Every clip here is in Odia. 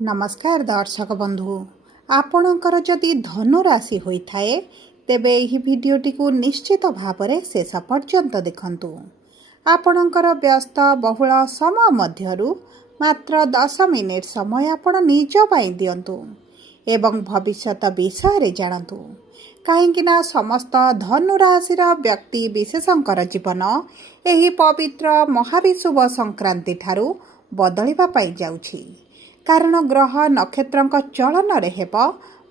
नमस्कार दर्शक बंधु आपणकर जदि धनु राशि होता है तेबे यही भिडटी को निश्चित भाव में शेष पर्यंत देखंतु। आपणकर व्यस्त बहुल समय मध्यरु मात्र 10 मिनिट समय आपण निज पाई दियंतु एवं भविष्यत विषय रे जानतु। कहीं समस्त धनु राशिर व्यक्ति विशेषकर जीवन एही पवित्र महाविषुव संक्रांति ठारू बदलिबा पाई जाउछि। कारण ग्रह नक्षत्रक चलन हेब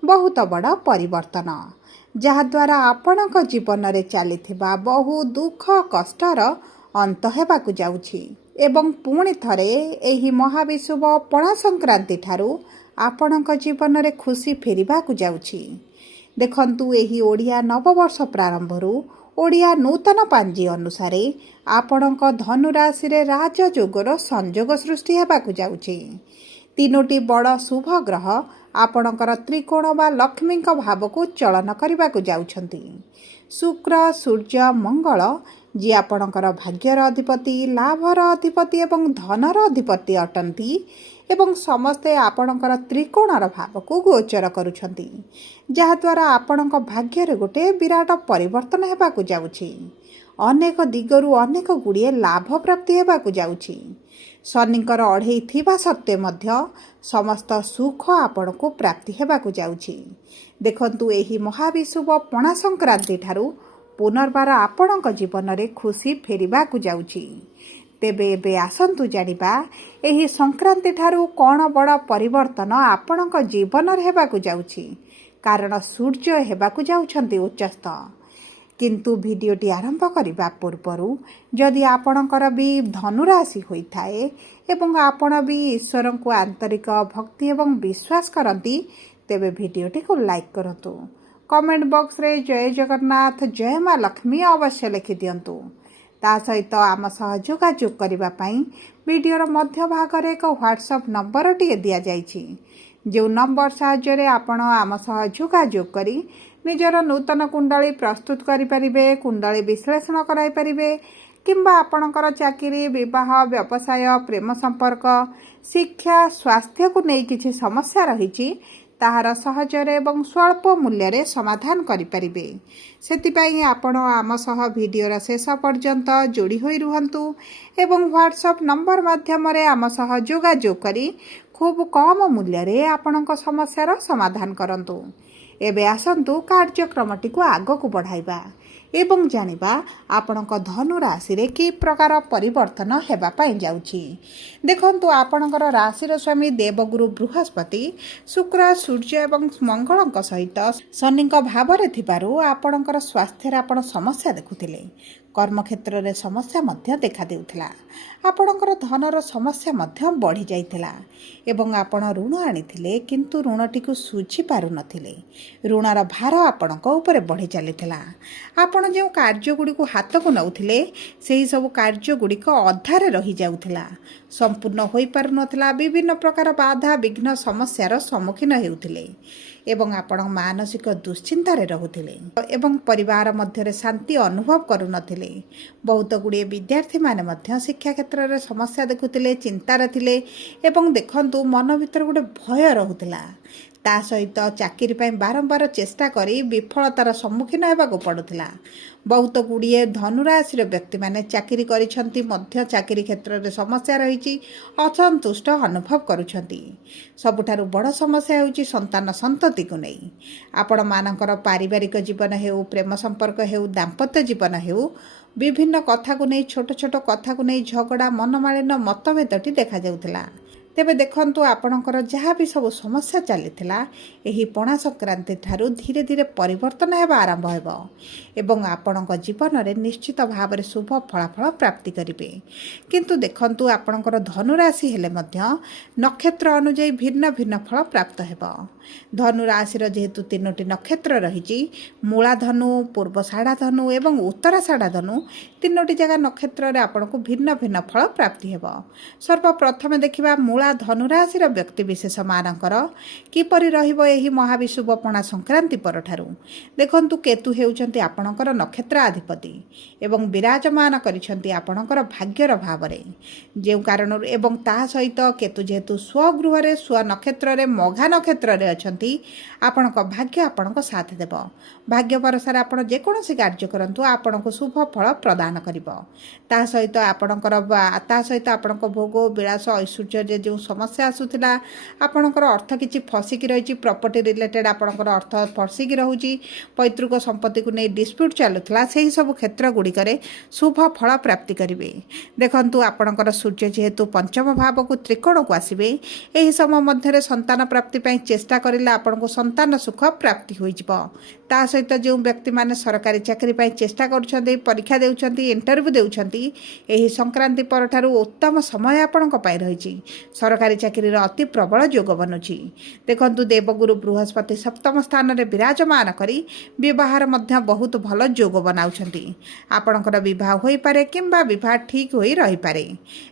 बहुत बड़ परिवर्तन जहाद्वारा आपणक जीवन में चलीथिबा बहु दुख कष्टर अंत हेबाकु जाउछि एवं पुणी थरे एही महाविषुव पणा संक्रांति ठारू आपणक जीवन में खुशी फेरिबाकु जाउछि। देखंतु एही ओडिया नववर्ष प्रारंभरू ओडिया नूतन पांजी अनुसार आपणक धनु राशि रे राजयोगर संयोग सृष्टि हेबाकु जाउछि। तीनोटी बड़ शुभ ग्रह आपणकर त्रिकोण व लक्ष्मी भाव को चलन करने को जाउछंती। शुक्र सूर्य मंगल जी आपणकर भाग्यर अधिपति लाभर अधिपति एवं धनर अधिपति अटंती एवं समस्ते आपणकर त्रिकोणर भाव को गोचर करुछंती जहाद्वारा आपणक भाग्य गोटे विराट परिवर्तन हेबाकु जाउछि। अनेक दिगरु अनेक गुड़िए लाभ प्राप्ति हेबाकु जाउछि। शनिकर अढ़ई थिबा सत्वे मध्य समस्त सुख आपण को प्राप्ति हेबाकु जाउछि। देखंतु एही महाविषुव पणा संक्रांति ठारू पुनर्बार आपणक जीवन रे खुशी फेरिबाकु जाउछि। तेबे एबे आसंतु जानिबा एही संक्रांति ठारू कोन बड़ परिवर्तन आपणक जीवन रे हेबाकु जाउछि। कारण सूर्य हेबाकु जाउछंती उच्चस्थ। किंतु भिडियोटी आरंभ करने पूर्व जदि आपणकर भी धनुराशि होता है एवं आपण भी ईश्वर को आंतरिक भक्ति एवं विश्वास करती तेबे भिडियोटी को लाइक करतु। कमेंट बॉक्स रे जय जगन्नाथ जय माँ लक्ष्मी अवश्य लिखि दियंतु। ता सहित आम सह जोगाजोग करबा पई वीडियोर मध्य भाग रे एक व्हाट्सएप नंबर टी दिया जाइछि। जो नंबर साहाय्य आपण आम सह जोगाजोग करी निजर नूतन कुंडली प्रस्तुत करें, कुंडली विश्लेषण कराइपारे किंबा आपणकर चाकरी विवाह व्यवसाय प्रेम संपर्क शिक्षा स्वास्थ्य को नहीं किसी समस्या रही ताहार सहजरे एवं स्वल्प मूल्य रे समाधान करिपारिबे। सेतिपई आपण आम सह वीडियोर शेष पर्यंत जोड़ी होई रुहंतु एवं व्हाट्सएप नंबर माध्यम रे आम सह जोगाजोग करी खूब कम मूल्य रे आपणक समस्यार समाधान करंतु। एबे आसंतु कार्यक्रमटी को आग को बढ़ाइबा एवं जानिबा आपणक धनु राशि रे कि प्रकार परिवर्तन हेबा पाई जाउछि। देखंतु आपणकर राशिर स्वामी देवगुरु बृहस्पति शुक्र सूर्य एवं मंगलक सहित शनिक भाव रे थिबारु आपणकर स्वास्थ्य रे आपण समस्या देखुथिले। कर्म क्षेत्र रे समस्या मध्य देखा देउथिला। आपणकर धनर समस्या मध्य बढ़ी जाइथिला एवं आपण ऋण आनिथिले किंतु ऋणटी को सुझी पारु नथिले। ऋणर भार आपणक ऊपर बढ़ी चलीथिला। आपण जो कार्य गुडी को हाथ को नउथिले सेही सब कार्य गुडी को अधारे रही जाउथिला, संपूर्ण होई पारु नथिला। विभिन्न प्रकार बाधा विघ्न समस्यार सम्मुखीन हेउथिले एवं आपण मानसिक दुश्चिंतारे रहुथिले एवं परिवार मध्य शांति अनुभव करू नथिले। बहुत गुड़िए विद्यार्थी माने मध्य शिक्षा क्षेत्र में समस्या देखुथिले, चिंतार थिले एवं देखंतु मन भीतर गोटे भय रहुथिला। ता सहित चाकरी पाई बारंबार चेष्टा करी विफलतार सम्मुखीन हेबाकु पड़ुथिला। बहुत गुड़िए धनुराशि व्यक्ति माने चाकरी करिसंती मध्य चाकरी क्षेत्र में समस्या रही असंतुष्ट अनुभव करुछंती। सबुठारु बड़ समस्या होउची संतान संतति को नहीं। आपण मानकर पारिवारिक जीवन हेउ प्रेम संपर्क हेउ दाम्पत्य जीवन हेउ विभिन्न कथा को नहीं छोट छोट कथा को नहीं झगड़ा मनमालिन्य मतभेदटी देखा जाउथिला। तेबे देखंतु आपणकर जहाँ भी सब समस्या चलीथिला एही पणा संक्रांति ठारू धीरे धीरे परिवर्तन हेबा आरंभ हेबो एवं आपणक जीवन रे निश्चित भाव रे शुभ फलाफल प्राप्ति करिवे। किंतु देखंतु आपणकर धनुराशि हेले मध्य नक्षत्र अनुଯାयी भिन्न भिन्न फल प्राप्त हेबो। धनुराशि जेहेतु तीनोटी नक्षत्र रही मूला धनु पूर्वषाढ़ा धनु एवं उत्तराषाढ़ा धनु तीनोटी जगह नक्षत्र रे आपनको भिन्न भिन्न फल प्राप्ति हेबो। सर्वप्रथम देखिबा मूला ସାଢ଼ା ଧନୁରାଶିର ବ୍ୟକ୍ତିବିଶେଷ ମାନଙ୍କର କିପରି ରହିବ ଏହି ମହାବିଷୁବ ପଣା ସଂକ୍ରାନ୍ତି ପରଠାରୁ। ଦେଖନ୍ତୁ, କେତୁ ହେଉଛନ୍ତି ଆପଣଙ୍କର ନକ୍ଷତ୍ର ଅଧିପତି ଏବଂ ବିରାଜମାନ କରିଛନ୍ତି ଆପଣଙ୍କର ଭାଗ୍ୟର ଭାବରେ, ଯେଉଁ କାରଣରୁ ଏବଂ ତାହା ସହିତ କେତୁ ଯେହେତୁ ସ୍ୱଗୃହରେ ସ୍ୱନକ୍ଷତ୍ରରେ ମଘା ନକ୍ଷତ୍ରରେ ଅଛନ୍ତି, ଆପଣଙ୍କ ଭାଗ୍ୟ ଆପଣଙ୍କ ସାଥ ଦେବ। ଭାଗ୍ୟ ଭରସାରେ ଆପଣ ଯେକୌଣସି କାର୍ଯ୍ୟ କରନ୍ତୁ, ଆପଣଙ୍କୁ ଶୁଭ ଫଳ ପ୍ରଦାନ କରିବ। ତା ସହିତ ଆପଣଙ୍କ ଭୋଗ ବିଳାସ ଐଶ୍ୱର୍ଯ୍ୟରେ ଯେଉଁ ସମସ୍ୟା ଆସୁଥିଲା, ଆପଣଙ୍କର ଅର୍ଥ କିଛି ଫସିକି ରହିଛି, ପ୍ରପର୍ଟି ରିଲେଟେଡ୍ ଆପଣଙ୍କର ଅର୍ଥ ଫସିକି ରହୁଛି, ପୈତୃକ ସମ୍ପତ୍ତିକୁ ନେଇ ଡିସ୍ପ୍ୟୁଟ୍ ଚାଲୁଥିଲା, ସେହି ସବୁ କ୍ଷେତ୍ର ଗୁଡ଼ିକରେ ଶୁଭ ଫଳ ପ୍ରାପ୍ତି କରିବେ। ଦେଖନ୍ତୁ, ଆପଣଙ୍କର ସୂର୍ଯ୍ୟ ଯେହେତୁ ପଞ୍ଚମ ଭାବକୁ ତ୍ରିକୋଣକୁ ଆସିବେ, ଏହି ସମୟ ମଧ୍ୟରେ ସନ୍ତାନ ପ୍ରାପ୍ତି ପାଇଁ ଚେଷ୍ଟା କରିଲେ ଆପଣଙ୍କୁ ସନ୍ତାନ ସୁଖ ପ୍ରାପ୍ତି ହୋଇଯିବ। ତା ସହିତ ଯେଉଁ ବ୍ୟକ୍ତିମାନେ ସରକାରୀ ଚାକିରି ପାଇଁ ଚେଷ୍ଟା କରୁଛନ୍ତି, ପରୀକ୍ଷା ଦେଉଛନ୍ତି, ଇଣ୍ଟରଭ୍ୟୁ ଦେଉଛନ୍ତି, ଏହି ସଂକ୍ରାନ୍ତି ପରଠାରୁ ଉତ୍ତମ ସମୟ ଆପଣଙ୍କ ପାଇଁ ରହିଛି। ସରକାରୀ ଚାକିରିର ଅତି ପ୍ରବଳ ଯୋଗ ବନୁଛି। ଦେଖନ୍ତୁ, ଦେବଗୁରୁ ବୃହସ୍ପତି ସପ୍ତମ ସ୍ଥାନରେ ବିରାଜମାନ କରି ବିବାହର ମଧ୍ୟ ବହୁତ ଭଲ ଯୋଗ ବନାଉଛନ୍ତି। ଆପଣଙ୍କର ବିବାହ ହୋଇପାରେ କିମ୍ବା ବିବାହ ଠିକ୍ ହୋଇ ରହିପାରେ।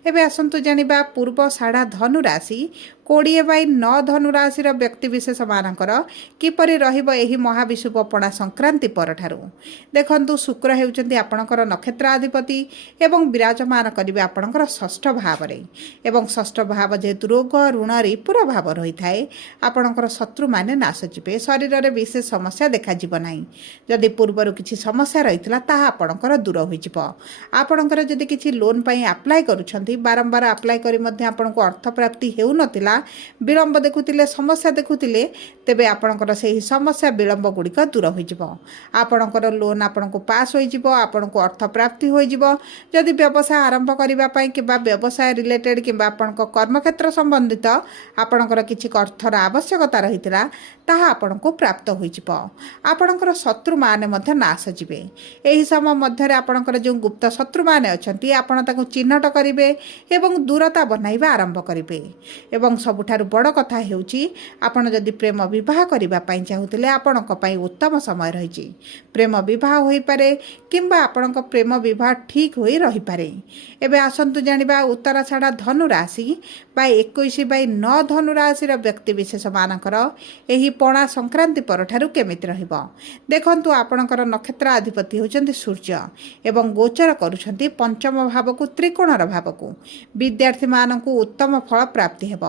ଏବେ ଆସନ୍ତୁ ଜାଣିବା ପୂର୍ବ ସାଢ଼ା ଧନୁ ରାଶି 20/9 ଧନୁରାଶିର ବ୍ୟକ୍ତିବିଶେଷ ମାନଙ୍କର କିପରି ରହିବ ଏହି ମହାବିଷୁବ ପଣା ସଂକ୍ରାନ୍ତି ପରଠାରୁ। ଦେଖନ୍ତୁ, ଶୁକ୍ର ହେଉଛନ୍ତି ଆପଣଙ୍କର ନକ୍ଷତ୍ରାଧିପତି ଏବଂ ବିରାଜମାନ କରିବେ ଆପଣଙ୍କର ଷଷ୍ଠ ଭାବରେ। ଏବଂ ଷଷ୍ଠ ଭାବ ଯେହେତୁ ରୋଗ ଋଣ ରିପୁର ଭାବ ରହିଥାଏ, ଆପଣଙ୍କର ଶତ୍ରୁମାନେ ନାଶ ଯିବେ। ଶରୀରରେ ବିଶେଷ ସମସ୍ୟା ଦେଖାଯିବ ନାହିଁ। ଯଦି ପୂର୍ବରୁ କିଛି ସମସ୍ୟା ରହିଥିଲା, ତାହା ଆପଣଙ୍କର ଦୂର ହୋଇଯିବ। ଆପଣଙ୍କର ଯଦି କିଛି ଲୋନ୍ ପାଇଁ ଆପ୍ଲାଏ କରୁଛନ୍ତି, ବାରମ୍ବାର ଆପ୍ଲାଏ କରି ମଧ୍ୟ ଆପଣଙ୍କୁ ଅର୍ଥ ପ୍ରାପ୍ତି ହେଉନଥିଲା, ବିଳମ୍ବ ଦେଖୁଥିଲେ, ସମସ୍ୟା ଦେଖୁଥିଲେ, ତେବେ ଆପଣଙ୍କର ସେହି ସମସ୍ୟା ବିଳମ୍ବ ଗୁଡ଼ିକ ଦୂର ହୋଇଯିବ। ଆପଣଙ୍କର ଲୋନ୍ ଆପଣଙ୍କୁ ପାସ୍ ହୋଇଯିବ, ଆପଣଙ୍କୁ ଅର୍ଥ ପ୍ରାପ୍ତି ହୋଇଯିବ। ଯଦି ବ୍ୟବସାୟ ଆରମ୍ଭ କରିବା ପାଇଁ କିମ୍ବା ବ୍ୟବସାୟ ରିଲେଟେଡ୍ କିମ୍ବା ଆପଣଙ୍କ କର୍ମକ୍ଷେତ୍ର ସମ୍ବନ୍ଧିତ ଆପଣଙ୍କର କିଛି ଅର୍ଥର ଆବଶ୍ୟକତା ରହିଥିଲା, ତାହା ଆପଣଙ୍କୁ ପ୍ରାପ୍ତ ହୋଇଯିବ। ଆପଣଙ୍କର ଶତ୍ରୁମାନେ ମଧ୍ୟ ନାଶ ଯିବେ। ଏହି ସମୟ ମଧ୍ୟରେ ଆପଣଙ୍କର ଯେଉଁ ଗୁପ୍ତ ଶତ୍ରୁମାନେ ଅଛନ୍ତି, ଆପଣ ତାଙ୍କୁ ଚିହ୍ନଟ କରିବେ ଏବଂ ଦୂରତା ବନାଇବା ଆରମ୍ଭ କରିବେ। ଏବଂ ସବୁଠାରୁ ବଡ଼ କଥା ହେଉଛି, ଆପଣ ଯଦି ପ୍ରେମ ବିବାହ କରିବା ପାଇଁ ଚାହୁଁଥିଲେ, ଆପଣଙ୍କ ପାଇଁ ଉତ୍ତମ ସମୟ ରହିଛି। ପ୍ରେମ ବିବାହ ହୋଇପାରେ କିମ୍ବା ଆପଣଙ୍କ ପ୍ରେମ ବିବାହ ଠିକ୍ ହୋଇ ରହିପାରେ। ଏବେ ଆସନ୍ତୁ ଜାଣିବା ଉତ୍ତରାଷାଢ଼ା ଧନୁ ରାଶି ବା 21/9 ଧନୁରାଶିର ବ୍ୟକ୍ତିବିଶେଷ ମାନଙ୍କର ଏହି ପଣା ସଂକ୍ରାନ୍ତି ପରଠାରୁ କେମିତି ରହିବ। ଦେଖନ୍ତୁ, ଆପଣଙ୍କର ନକ୍ଷତ୍ର ଅଧିପତି ହେଉଛନ୍ତି ସୂର୍ଯ୍ୟ ଏବଂ ଗୋଚର କରୁଛନ୍ତି ପଞ୍ଚମ ଭାବକୁ ତ୍ରିକୋଣର ଭାବକୁ। ବିଦ୍ୟାର୍ଥୀମାନଙ୍କୁ ଉତ୍ତମ ଫଳ ପ୍ରାପ୍ତି ହେବ।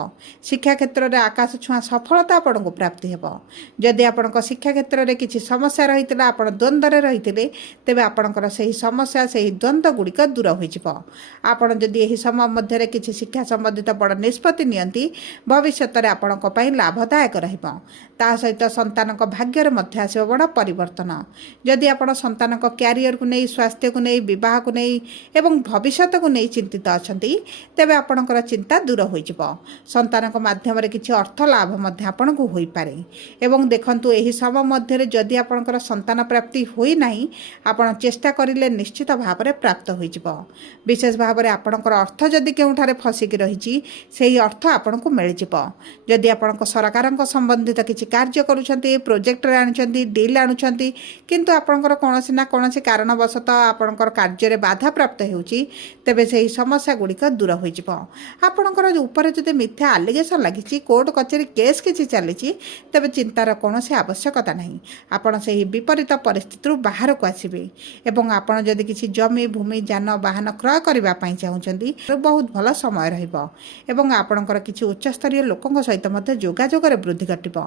ଶିକ୍ଷା କ୍ଷେତ୍ରରେ ଆକାଶ ଛୁଆଁ ସଫଳତା ଆପଣଙ୍କୁ ପ୍ରାପ୍ତି ହେବ। ଯଦି ଆପଣଙ୍କ ଶିକ୍ଷା କ୍ଷେତ୍ରରେ କିଛି ସମସ୍ୟା ରହିଥିଲା, ଆପଣ ଦ୍ୱନ୍ଦ୍ୱରେ ରହିଥିଲେ, ତେବେ ଆପଣଙ୍କର ସେହି ସମସ୍ୟା ସେହି ଦ୍ୱନ୍ଦ୍ୱ ଗୁଡ଼ିକ ଦୂର ହୋଇଯିବ। ଆପଣ ଯଦି ଏହି ସମୟ ମଧ୍ୟରେ କିଛି ଶିକ୍ଷା ସମ୍ବନ୍ଧିତ ବଡ଼ ନିଷ୍ପତ୍ତି ନିଅନ୍ତି, ଭବିଷ୍ୟତରେ ଆପଣଙ୍କ ପାଇଁ ଲାଭଦାୟକ ରହିବ। ତା ସହିତ ସନ୍ତାନଙ୍କ ଭାଗ୍ୟରେ ମଧ୍ୟ ଆସିବ ବଡ଼ ପରିବର୍ତ୍ତନ। ଯଦି ଆପଣ ସନ୍ତାନଙ୍କ କ୍ୟାରିୟରକୁ ନେଇ, ସ୍ୱାସ୍ଥ୍ୟକୁ ନେଇ, ବିବାହକୁ ନେଇ ଏବଂ ଭବିଷ୍ୟତକୁ ନେଇ ଚିନ୍ତିତ ଅଛନ୍ତି, ତେବେ ଆପଣଙ୍କର ଚିନ୍ତା ଦୂର ହୋଇଯିବ। ସନ୍ତାନଙ୍କ ମାଧ୍ୟମରେ କିଛି ଅର୍ଥ ଲାଭ ମଧ୍ୟ ଆପଣଙ୍କୁ ହୋଇପାରେ। ଏବଂ ଦେଖନ୍ତୁ, ଏହି ସମୟ ମଧ୍ୟରେ ଯଦି ଆପଣଙ୍କର ସନ୍ତାନ ପ୍ରାପ୍ତି ହୋଇନାହିଁ, ଆପଣ ଚେଷ୍ଟା କରିଲେ ନିଶ୍ଚିତ ଭାବରେ ପ୍ରାପ୍ତ ହୋଇଯିବ। ବିଶେଷ ଭାବରେ ଆପଣଙ୍କର ଅର୍ଥ ଯଦି କେଉଁଠାରେ ଫସିକି ରହିଛି, ସେହି ଅର୍ଥ ଆପଣଙ୍କୁ ମିଳିଯିବ। ଯଦି ଆପଣଙ୍କ ସରକାରଙ୍କ ସମ୍ବନ୍ଧିତ କିଛି କାର୍ଯ୍ୟ କରୁଛନ୍ତି, ପ୍ରୋଜେକ୍ଟରେ ଆଣୁଛନ୍ତି, ଡିଲ୍ ଆଣୁଛନ୍ତି, କିନ୍ତୁ ଆପଣଙ୍କର କୌଣସି ନା କୌଣସି କାରଣବଶତଃ ଆପଣଙ୍କର କାର୍ଯ୍ୟରେ ବାଧାପ୍ରାପ୍ତ ହେଉଛି, ତେବେ ସେହି ସମସ୍ୟା ଗୁଡ଼ିକ ଦୂର ହୋଇଯିବ। ଆପଣଙ୍କର ଉପରେ ଯଦି ମିଥ୍ୟା ଆଲିଗେସନ୍ ଲାଗିଛି, କୋର୍ଟ କଚେରୀ କେସ୍ କିଛି ଚାଲିଛି, ତେବେ ଚିନ୍ତାର କୌଣସି ଆବଶ୍ୟକତା ନାହିଁ। ଆପଣ ସେହି ବିପରୀତ ପରିସ୍ଥିତିରୁ ବାହାରକୁ ଆସିବେ। ଏବଂ ଆପଣ ଯଦି କିଛି ଜମି ଭୂମି ଯାନବାହନ କ୍ରୟ କରିବା ପାଇଁ ଚାହୁଁଛନ୍ତି, ବହୁତ ଭଲ ସମୟ ରହିବ। ଏବଂ ଆପଣଙ୍କର କିଛି ଉଚ୍ଚସ୍ତରୀୟ ଲୋକଙ୍କ ସହିତ ମଧ୍ୟ ଯୋଗାଯୋଗରେ ବୃଦ୍ଧି ଘଟିବ,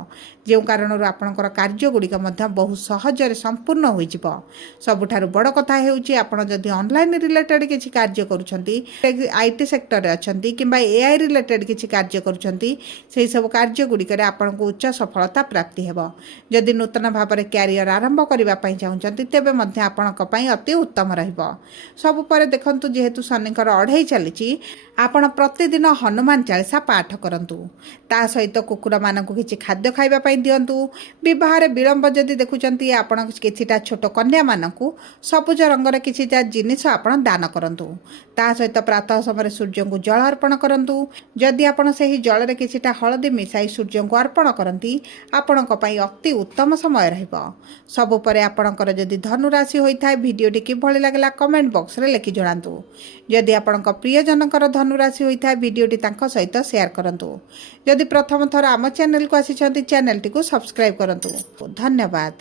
ଯେଉଁ କାରଣରୁ ଆପଣଙ୍କର କାର୍ଯ୍ୟ ଗୁଡ଼ିକ ମଧ୍ୟ ବହୁ ସହଜରେ ସମ୍ପୂର୍ଣ୍ଣ ହୋଇଯିବ। ସବୁଠାରୁ ବଡ଼ କଥା ହେଉଛି, ଆପଣ ଯଦି ଅନଲାଇନ୍ ରିଲେଟେଡ୍ କିଛି କାର୍ଯ୍ୟ କରୁଛନ୍ତି, IT ସେକ୍ଟରରେ ଅଛନ୍ତି କିମ୍ବା AI ରିଲେଟେଡ୍ କିଛି କାର୍ଯ୍ୟ କରୁଛନ୍ତି, ସେହି ସବୁ କାର୍ଯ୍ୟ ଗୁଡ଼ିକରେ ଆପଣଙ୍କୁ ଉଚ୍ଚ ସଫଳତା ପ୍ରାପ୍ତି ହେବ। ଯଦି ନୂତନ ଭାବରେ କ୍ୟାରିୟର ଆରମ୍ଭ କରିବା ପାଇଁ ଚାହୁଁଛନ୍ତି, ତେବେ ମଧ୍ୟ ଆପଣଙ୍କ ପାଇଁ ଅତି ଉତ୍ତମ ରହିବ। ସବୁ ପରେ ଦେଖନ୍ତୁ, ଯେହେତୁ ଶନିଙ୍କର ଅଢ଼େଇ ଚାଲିଛି, ଆପଣ ପ୍ରତିଦିନ ହନୁମାନ ଚାଳିଶା ପାଠ କରନ୍ତୁ। ତା ସହିତ କୁକୁରମାନଙ୍କୁ କିଛି ଖାଦ୍ୟ ଖାଇବା ପାଇଁ ଦିଅନ୍ତୁ। ବିବାହରେ ବିଳମ୍ବ ଯଦି ଦେଖୁଛନ୍ତି, ଆପଣ କିଛିଟା ଛୋଟ କନ୍ୟାମାନଙ୍କୁ ସବୁଜ ରଙ୍ଗର କିଛିଟା ଜିନିଷ ଆପଣ ଦାନ କରନ୍ତୁ। ତା ସହିତ ପ୍ରାତଃ ସମୟରେ ସୂର୍ଯ୍ୟଙ୍କୁ ଜଳ ଅର୍ପଣ କରନ୍ତୁ। ଯଦି ଆପଣ ସେହି ସେହି ଜଳରେ କିଛିଟା ହଳଦୀ ମିଶାଇ ସୂର୍ଯ୍ୟଙ୍କୁ ଅର୍ପଣ କରନ୍ତି ଆପଣଙ୍କ ପାଇଁ ଅତି ଉତ୍ତମ ସମୟ ରହିବ। ସବୁ ପରେ ଆପଣଙ୍କର ଯଦି ଧନୁ ରାଶି ହୋଇଥାଏ ଭିଡ଼ିଓଟି କିଭଳି ଲାଗିଲା କମେଣ୍ଟ ବକ୍ସରେ ଲେଖି ଜଣାନ୍ତୁ। ଯଦି ଆପଣଙ୍କ ପ୍ରିୟଜନଙ୍କର ଧନୁ ରାଶି ହୋଇଥାଏ ଭିଡ଼ିଓଟି ତାଙ୍କ ସହିତ ସେୟାର କରନ୍ତୁ। ଯଦି ପ୍ରଥମ ଥର ଆମ ଚ୍ୟାନେଲକୁ ଆସିଛନ୍ତି ଚ୍ୟାନେଲଟିକୁ ସବସ୍କ୍ରାଇବ୍ କରନ୍ତୁ। ଧନ୍ୟବାଦ।